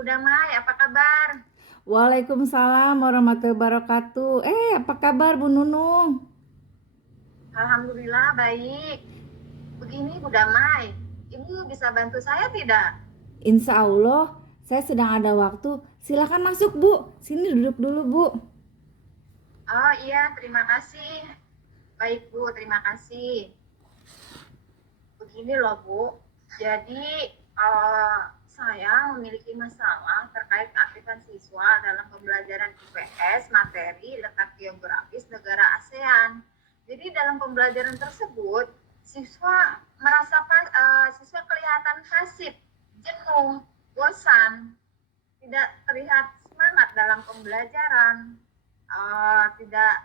Bu Damai, apa kabar? Waalaikumsalam warahmatullahi wabarakatuh. Apa kabar Bu Nunung? Alhamdulillah baik. Begini Bu Damai, Ibu bisa bantu saya tidak? Insya Allah, saya sedang ada waktu. Silakan masuk Bu. Sini duduk dulu Bu. Oh iya, terima kasih. Baik Bu, terima kasih. Begini loh Bu, jadi saya memiliki masalah terkait keaktifan siswa dalam pembelajaran IPS materi letak geografis negara ASEAN. Jadi dalam pembelajaran tersebut siswa siswa kelihatan pasif, jenuh, bosan, tidak terlihat semangat dalam pembelajaran, tidak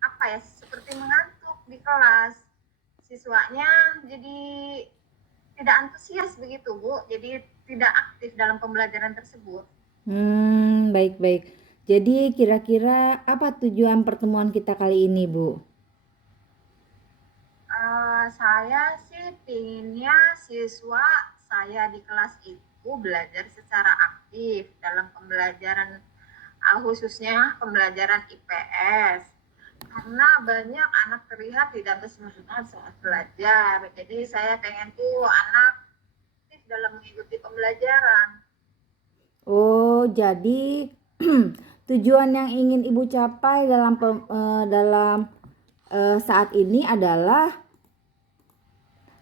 apa ya seperti mengantuk di kelas. Siswanya jadi tidak antusias begitu Bu, jadi tidak aktif dalam pembelajaran tersebut. Baik-baik. Jadi kira-kira apa tujuan pertemuan kita kali ini Bu? Saya sih pinginnya siswa saya di kelas itu belajar secara aktif dalam pembelajaran, khususnya pembelajaran IPS. Karena banyak anak terlihat tidak bersemangat saat belajar. Jadi saya pengen tuh anak aktif dalam mengikuti pembelajaran. Oh, jadi tujuan yang ingin Ibu capai dalam saat ini adalah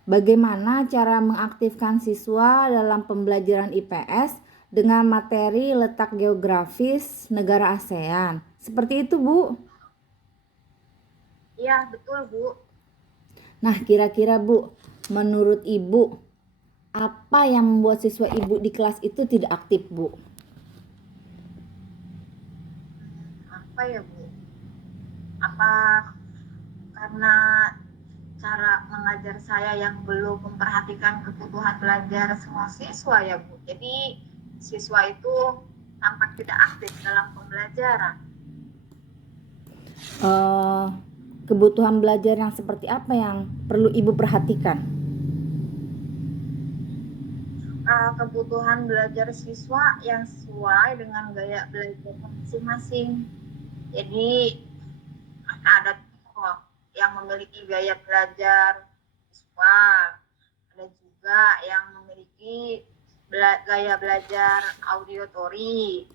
bagaimana cara mengaktifkan siswa dalam pembelajaran IPS dengan materi letak geografis negara ASEAN. Seperti itu, Bu. Iya, betul Bu. Nah, kira-kira Bu, menurut Ibu, apa yang membuat siswa Ibu di kelas itu tidak aktif, Bu? Apa ya Bu? Apa karena cara mengajar saya yang belum memperhatikan kebutuhan belajar semua siswa ya Bu. Jadi siswa itu tampak tidak aktif dalam pembelajaran. Eh, Kebutuhan belajar yang seperti apa yang perlu Ibu perhatikan? Kebutuhan belajar siswa yang sesuai dengan gaya belajar masing-masing. Jadi ada yang memiliki gaya belajar visual, ada juga yang memiliki gaya belajar auditory,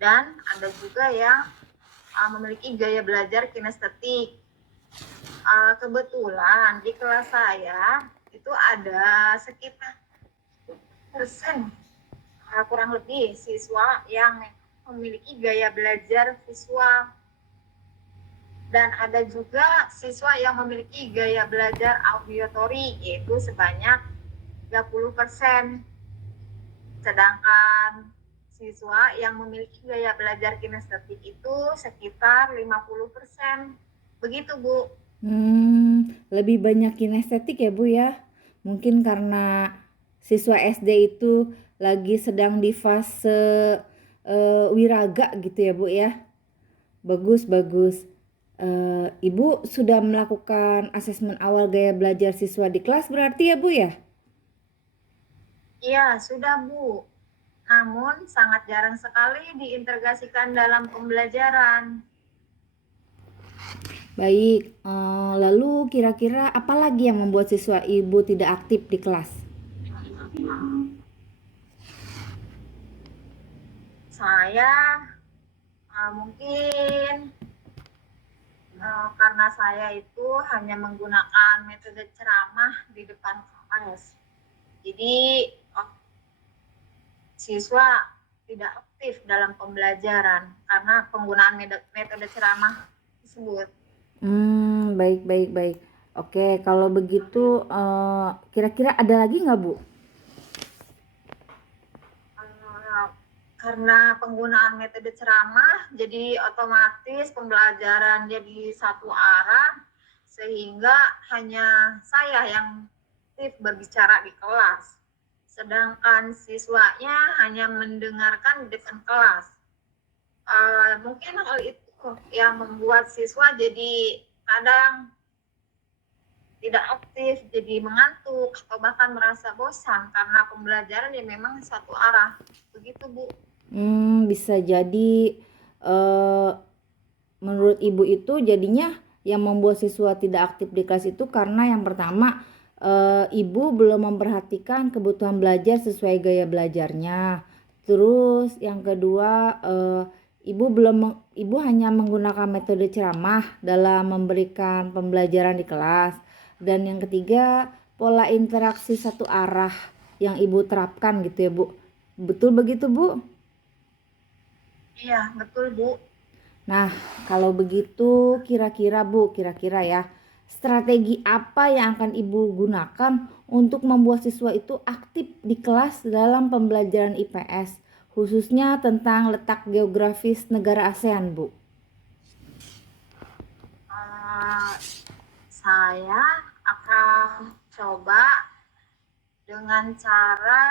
dan ada juga yang memiliki gaya belajar kinestetik. Kebetulan di kelas saya itu ada sekitar persen, kurang lebih siswa yang memiliki gaya belajar visual, dan ada juga siswa yang memiliki gaya belajar auditory yaitu sebanyak 30%. Sedangkan siswa yang memiliki gaya belajar kinestetik itu sekitar 50%. Begitu, Bu. Lebih banyak kinestetik ya Bu ya. Mungkin karena siswa SD itu lagi sedang di fase wiraga gitu ya Bu ya. Bagus, bagus. Ibu sudah melakukan asesmen awal gaya belajar siswa di kelas berarti ya Bu ya? Iya, sudah, Bu. Namun sangat jarang sekali diintegrasikan dalam pembelajaran. Baik, lalu kira-kira apa lagi yang membuat siswa Ibu tidak aktif di kelas? Saya mungkin karena saya itu hanya menggunakan metode ceramah di depan kelas. Jadi siswa tidak aktif dalam pembelajaran karena penggunaan metode ceramah tersebut. Baik, baik, baik. Oke, kalau begitu kira-kira ada lagi nggak Bu? Karena penggunaan metode ceramah, jadi otomatis pembelajaran jadi satu arah, sehingga hanya saya yang aktif berbicara di kelas, sedangkan siswanya hanya mendengarkan di depan kelas. Mungkin hal itu yang membuat siswa jadi kadang tidak aktif, jadi mengantuk atau bahkan merasa bosan karena pembelajaran yang memang satu arah. Begitu, Bu. Bisa jadi eh, menurut ibu itu jadinya yang membuat siswa tidak aktif di kelas itu karena yang pertama ibu belum memperhatikan kebutuhan belajar sesuai gaya belajarnya. Terus yang kedua ibu hanya menggunakan metode ceramah dalam memberikan pembelajaran di kelas. Dan yang ketiga pola interaksi satu arah yang ibu terapkan gitu ya Bu. Betul begitu Bu? Iya, betul, Bu. Nah, kalau begitu kira-kira ya, strategi apa yang akan Ibu gunakan untuk membuat siswa itu aktif di kelas dalam pembelajaran IPS, khususnya tentang letak geografis negara ASEAN, Bu? Uh, saya akan coba dengan cara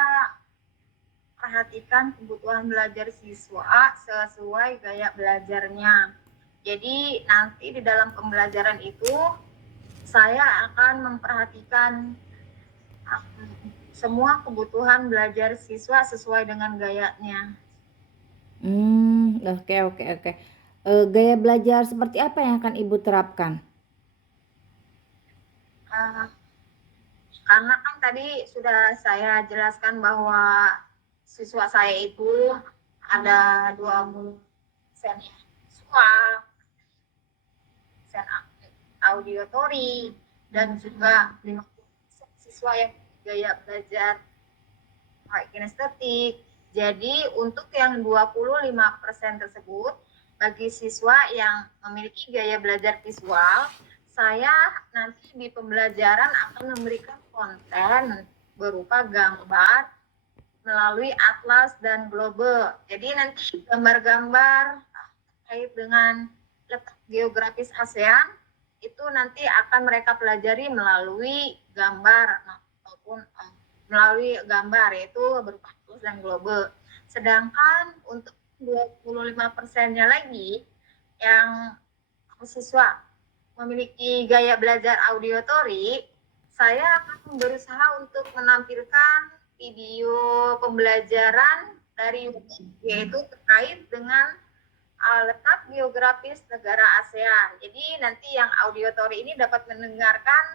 perhatikan kebutuhan belajar siswa sesuai gaya belajarnya. Jadi nanti di dalam pembelajaran itu saya akan memperhatikan semua kebutuhan belajar siswa sesuai dengan gayanya. Oke. Gaya belajar seperti apa yang akan Ibu terapkan? Uh, karena kan tadi sudah saya jelaskan bahwa siswa saya itu ada 20% siswa, auditory, dan juga 50% siswa yang gaya belajar kinestetik. Jadi untuk yang 25% tersebut, bagi siswa yang memiliki gaya belajar visual, saya nanti di pembelajaran akan memberikan konten berupa gambar melalui atlas dan globe. Jadi nanti gambar-gambar terkait dengan letak geografis ASEAN itu nanti akan mereka pelajari melalui gambar ataupun melalui gambar, yaitu berupa atlas dan globe. Sedangkan untuk 25%-nya lagi yang siswa memiliki gaya belajar auditory, saya akan berusaha untuk menampilkan video pembelajaran dari YouTube, yaitu terkait dengan letak geografis negara ASEAN. Jadi nanti yang auditory ini dapat mendengarkan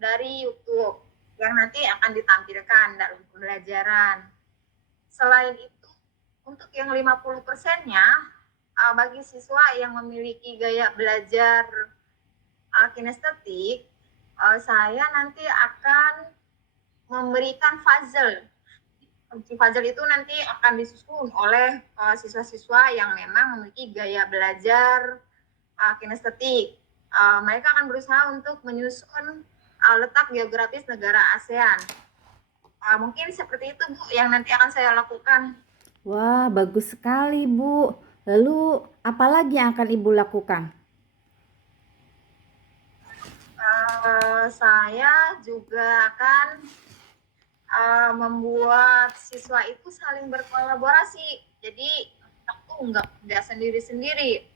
dari YouTube yang nanti akan ditampilkan dalam pembelajaran. Selain itu, untuk yang 50%-nya, bagi siswa yang memiliki gaya belajar kinestetik, saya nanti akan memberikan puzzle. Puzzle itu nanti akan disusun oleh siswa-siswa yang memang memiliki gaya belajar kinestetik. Mereka akan berusaha untuk menyusun letak geografis negara ASEAN. Mungkin seperti itu, Bu, yang nanti akan saya lakukan. Wah, bagus sekali, Bu. Lalu, apa lagi yang akan Ibu lakukan? Saya juga akan membuat siswa itu saling berkolaborasi. Jadi aku nggak sendiri-sendiri.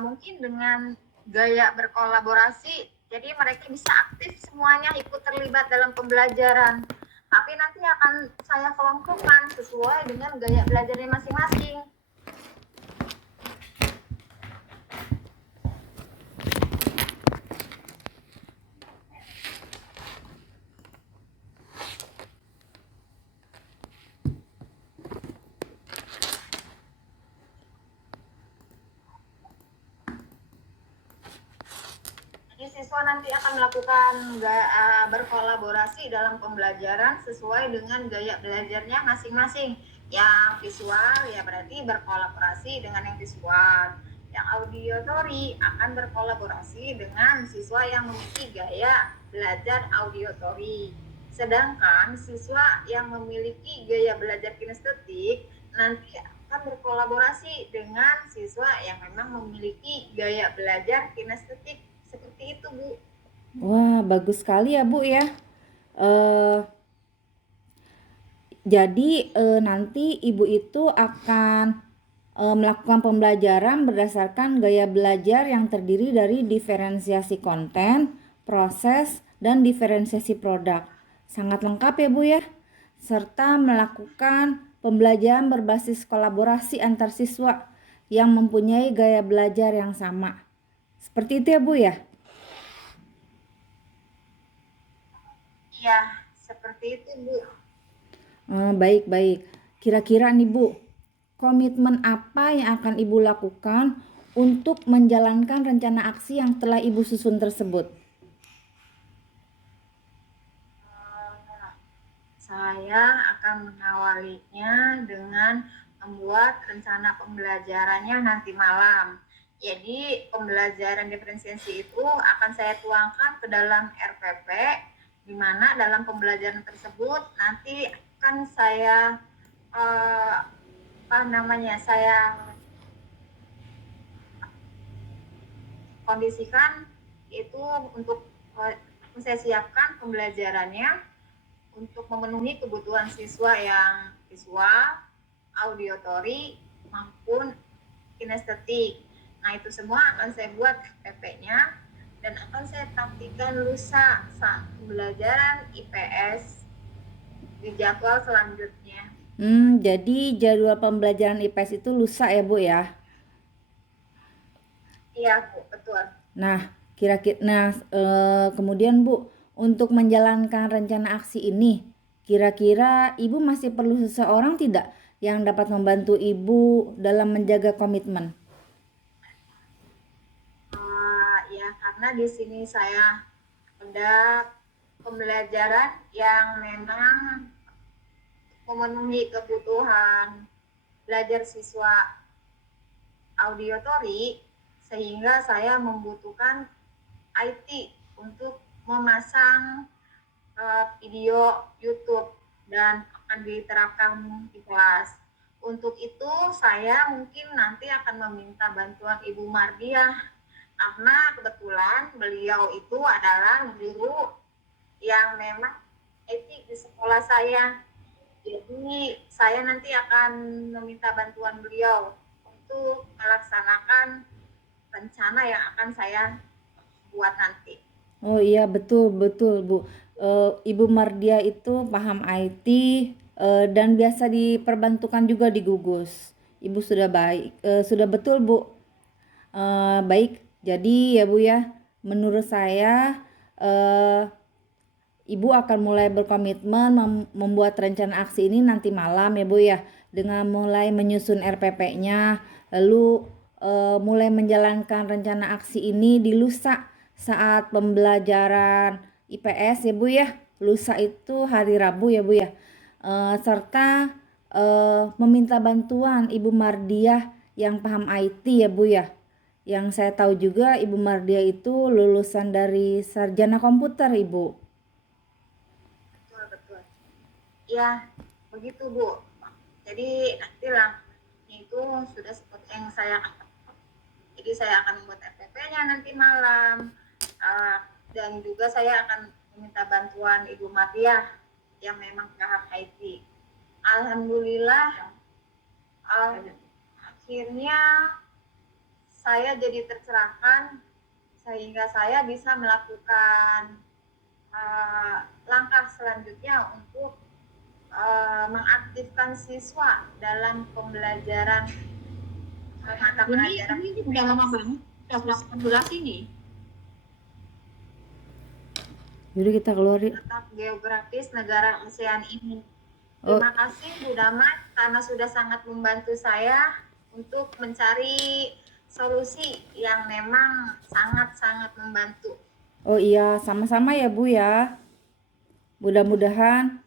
Mungkin dengan gaya berkolaborasi, jadi mereka bisa aktif semuanya ikut terlibat dalam pembelajaran. Tapi nanti akan saya kelompokkan sesuai dengan gaya belajarnya masing-masing. Siswa nanti akan melakukan berkolaborasi dalam pembelajaran sesuai dengan gaya belajarnya masing-masing. Yang visual ya berarti berkolaborasi dengan yang visual. Yang auditory akan berkolaborasi dengan siswa yang memiliki gaya belajar auditory. Sedangkan siswa yang memiliki gaya belajar kinestetik nanti akan berkolaborasi dengan siswa yang memang memiliki gaya belajar kinestetik. Seperti itu, Bu. Wah, bagus sekali ya, Bu ya. Jadi nanti Ibu itu akan melakukan pembelajaran berdasarkan gaya belajar yang terdiri dari diferensiasi konten, proses, dan diferensiasi produk. Sangat lengkap ya Bu ya. Serta melakukan pembelajaran berbasis kolaborasi antar siswa yang mempunyai gaya belajar yang sama. Seperti itu ya Bu ya? Iya, seperti itu Bu. Baik-baik. Kira-kira nih Bu, komitmen apa yang akan Ibu lakukan untuk menjalankan rencana aksi yang telah Ibu susun tersebut? Saya akan mengawalinya dengan membuat rencana pembelajarannya nanti malam. Jadi pembelajaran diferensiasi itu akan saya tuangkan ke dalam RPP, di mana dalam pembelajaran tersebut nanti akan saya saya kondisikan itu untuk saya siapkan pembelajarannya untuk memenuhi kebutuhan siswa yang visual, auditory, maupun kinestetik. Nah, itu semua akan saya buat PP-nya dan akan saya praktikkan lusa saat pembelajaran IPS di jadwal selanjutnya. Jadi jadwal pembelajaran IPS itu lusa ya Bu ya? Iya, Bu, betul. Nah, kemudian Bu, untuk menjalankan rencana aksi ini, kira-kira Ibu masih perlu seseorang tidak yang dapat membantu Ibu dalam menjaga komitmen? Ya, karena di sini saya ada pembelajaran yang memang memenuhi kebutuhan belajar siswa auditory, sehingga saya membutuhkan IT untuk memasang video YouTube dan akan diterapkan di kelas. Untuk itu saya mungkin nanti akan meminta bantuan Ibu Mardiah karena kebetulan beliau itu adalah guru yang memang etik di sekolah saya. Jadi saya nanti akan meminta bantuan beliau untuk melaksanakan rencana yang akan saya buat nanti. Oh iya, betul betul Bu. Ibu Mardia itu paham IT, dan biasa diperbantukan juga di gugus. Ibu sudah baik, sudah betul Bu. Baik, jadi ya Bu ya, menurut saya Ibu akan mulai berkomitmen membuat rencana aksi ini nanti malam ya Bu ya, dengan mulai menyusun RPP-nya, lalu mulai menjalankan rencana aksi ini di lusa saat pembelajaran IPS ya Bu ya. Lusa itu hari Rabu ya Bu ya. Serta meminta bantuan Ibu Mardiah yang paham IT ya Bu ya. Yang saya tahu juga Ibu Mardiah itu lulusan dari sarjana komputer Ibu. Betul. Ya, begitu Bu. Jadi nanti langkahnya itu sudah seperti yang saya katakan. Jadi saya akan membuat RPP-nya nanti malam, dan juga saya akan meminta bantuan Ibu Matia yang memang paham IT. Alhamdulillah, akhirnya saya jadi tercerahkan sehingga saya bisa melakukan langkah selanjutnya untuk mengaktifkan siswa dalam pembelajaran mata pelajaran. Ini udah lama banget, udah 18 ini. Jadi kita keluar yuk. Tetap geografis negara ASEAN ini. Terima kasih Bu Damai karena sudah sangat membantu saya untuk mencari solusi yang memang sangat-sangat membantu. Oh iya, sama-sama ya Bu ya. Mudah-mudahan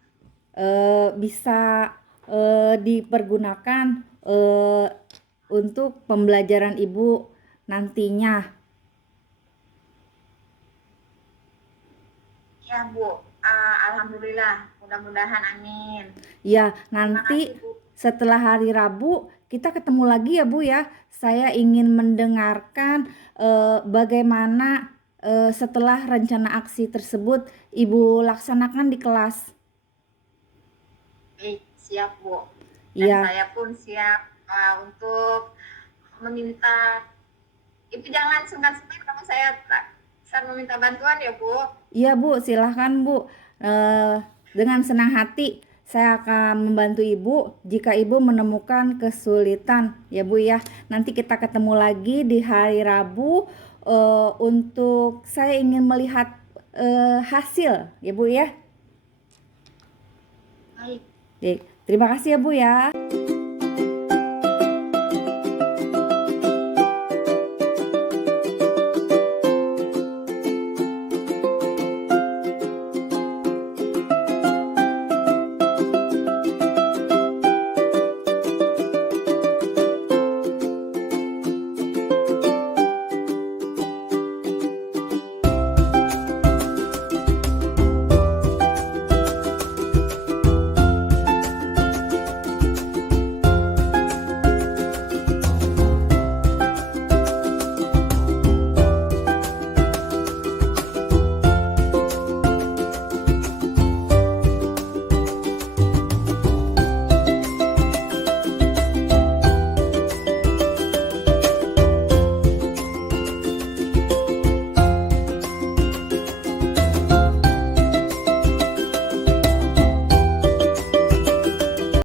bisa dipergunakan untuk pembelajaran Ibu nantinya. Ya Bu, alhamdulillah, mudah-mudahan amin. Ya, nanti setelah hari Rabu kita ketemu lagi ya Bu ya. Saya ingin mendengarkan bagaimana setelah rencana aksi tersebut Ibu laksanakan di kelas. Siap Bu. Dan Iya. saya pun siap untuk meminta Ibu jangan sungkan-sungkan kalau Saya meminta bantuan ya, Bu. Iya Bu, silahkan Bu. Dengan senang hati saya akan membantu Ibu jika Ibu menemukan kesulitan ya Bu ya. Nanti kita ketemu lagi di hari Rabu untuk saya ingin melihat hasil ya Bu ya. Baik. Baik, terima kasih ya Bu ya.